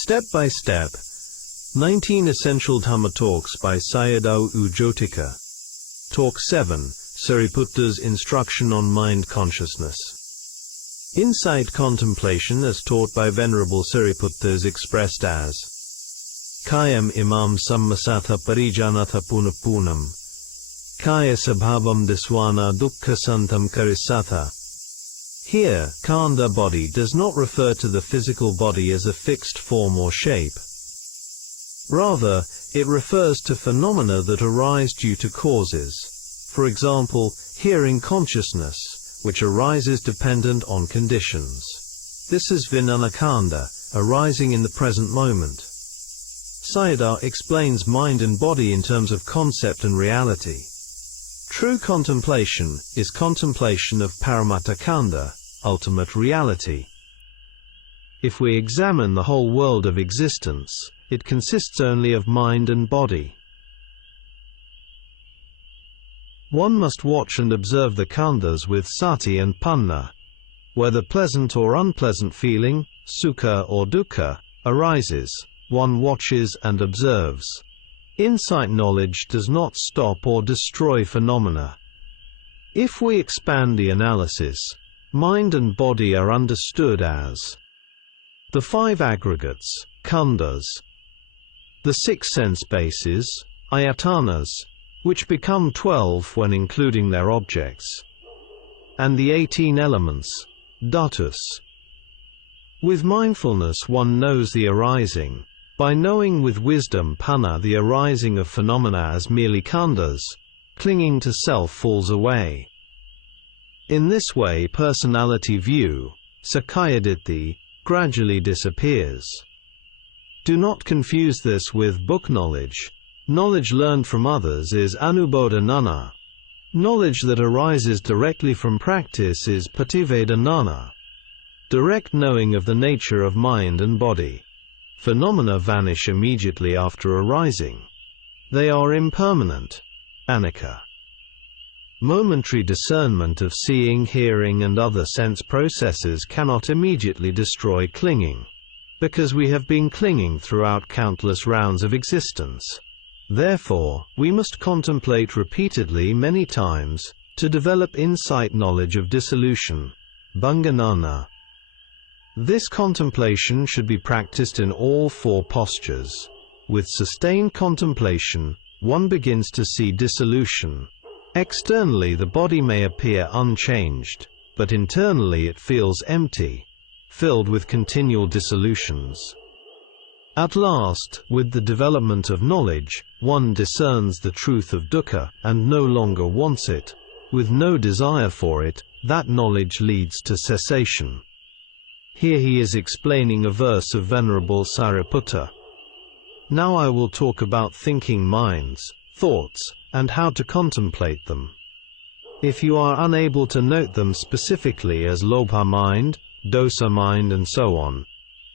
Step by Step, 19 Essential Dhamma Talks by Sayadaw Jotika. Talk 7, Sāriputta's Instruction on Mind Consciousness. Insight contemplation as taught by Venerable Sāriputta is expressed as Kayam imam sammasatha parijanatha punapunam Kaya sabhavam diswana dukkha santam karisatha. Here, kanda body does not refer to the physical body as a fixed form or shape. Rather, it refers to phenomena that arise due to causes. For example, hearing consciousness, which arises dependent on conditions. This is Vijnana-kanda, arising in the present moment. Sayadaw explains mind and body in terms of concept and reality. True contemplation is contemplation of Paramatta-kanda, ultimate reality. If we examine the whole world of existence, it consists only of mind and body. One must watch and observe the khandhas with sati and panna. Whether pleasant or unpleasant feeling, sukha or dukkha, arises, one watches and observes. Insight knowledge does not stop or destroy phenomena. If we expand the analysis, mind and body are understood as the 5 aggregates, khandhas, the 6 sense bases, ayatanas, which become 12 when including their objects, and the 18 elements, dhatus. With mindfulness one knows the arising. By knowing with wisdom panna the arising of phenomena as merely khandhas, clinging to self falls away. In this way personality view, sakkayaditthi, gradually disappears. Do not confuse this with book knowledge. Knowledge learned from others is anubodhanana. Knowledge that arises directly from practice is pativedhanana. Direct knowing of the nature of mind and body. Phenomena vanish immediately after arising. They are impermanent, anicca. Momentary discernment of seeing, hearing and other sense processes cannot immediately destroy clinging, because we have been clinging throughout countless rounds of existence. Therefore, we must contemplate repeatedly many times, to develop insight knowledge of dissolution, bhanganana. This contemplation should be practiced in all 4 postures. With sustained contemplation, one begins to see dissolution. Externally the body may appear unchanged, but internally it feels empty, filled with continual dissolutions. At last, with the development of knowledge, one discerns the truth of dukkha and no longer wants it. With no desire for it, that knowledge leads to cessation. Here he is explaining a verse of Venerable Sāriputta. Now I will talk about thinking minds, thoughts, and how to contemplate them. If you are unable to note them specifically as lobha mind, dosa mind and so on,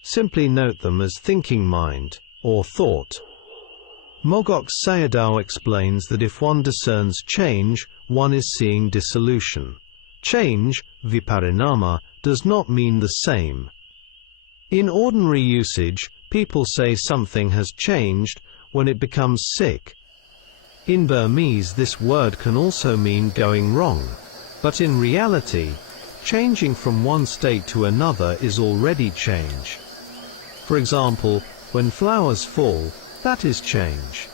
simply note them as thinking mind, or thought. Mogok Sayadaw explains that if one discerns change, one is seeing dissolution. Change, viparinama, does not mean the same. In ordinary usage, people say something has changed when it becomes sick. In Burmese this word can also mean going wrong, but in reality, changing from one state to another is already change. For example, when flowers fall, that is change.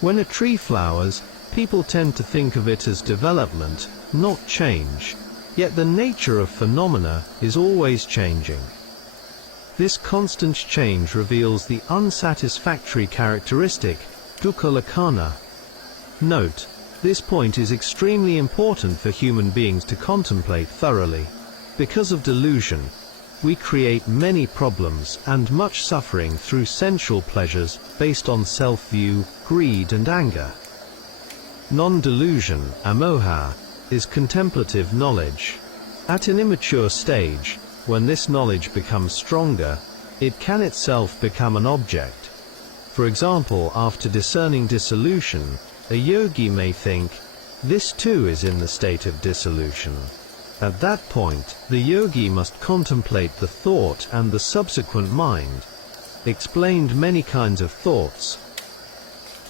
When a tree flowers, people tend to think of it as development, not change. Yet the nature of phenomena is always changing. This constant change reveals the unsatisfactory characteristic, dukkha lakkhana. Note, this point is extremely important for human beings to contemplate thoroughly. Because of delusion, we create many problems and much suffering through sensual pleasures based on self-view, greed and anger. Non-delusion, amoha, is contemplative knowledge. At an immature stage, when this knowledge becomes stronger, it can itself become an object. For example, after discerning dissolution, a yogi may think, this too is in the state of dissolution. At that point, the yogi must contemplate the thought and the subsequent mind. explained many kinds of thoughts.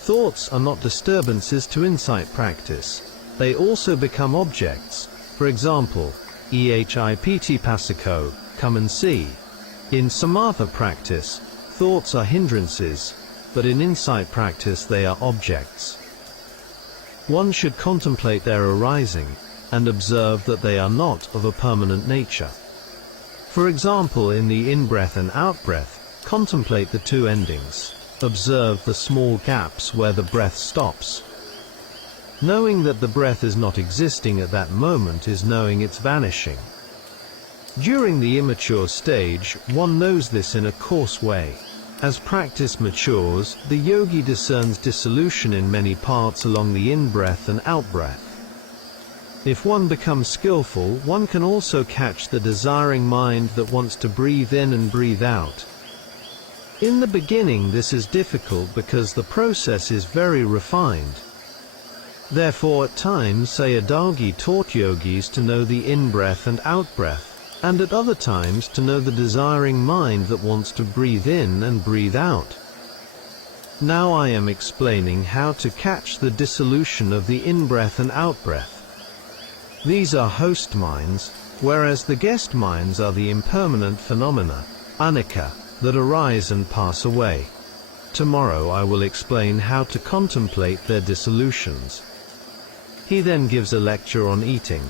Thoughts are not disturbances to insight practice. They also become objects. For example, ehipti pasako, come and see. In samatha practice, thoughts are hindrances, but in insight practice they are objects. One should contemplate their arising, and observe that they are not of a permanent nature. For example, in the in-breath and out-breath, contemplate the two endings. Observe the small gaps where the breath stops. Knowing that the breath is not existing at that moment is knowing its vanishing. During the immature stage, one knows this in a coarse way. As practice matures, the yogi discerns dissolution in many parts along the in-breath and out-breath. If one becomes skillful, one can also catch the desiring mind that wants to breathe in and breathe out. In the beginning this is difficult because the process is very refined. Therefore at times Sayadaw taught yogis to know the in-breath and out-breath, and at other times to know the desiring mind that wants to breathe in and breathe out. Now I am explaining how to catch the dissolution of the in-breath and out-breath. These are host minds, whereas the guest minds are the impermanent phenomena, anicca, that arise and pass away. Tomorrow I will explain how to contemplate their dissolutions. He then gives a lecture on eating.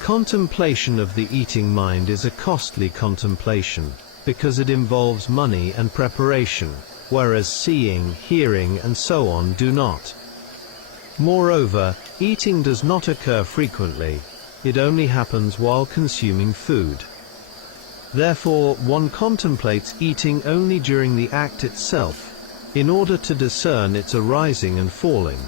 Contemplation of the eating mind is a costly contemplation, because it involves money and preparation, whereas seeing, hearing and so on do not. Moreover, eating does not occur frequently, it only happens while consuming food. Therefore, one contemplates eating only during the act itself, in order to discern its arising and falling.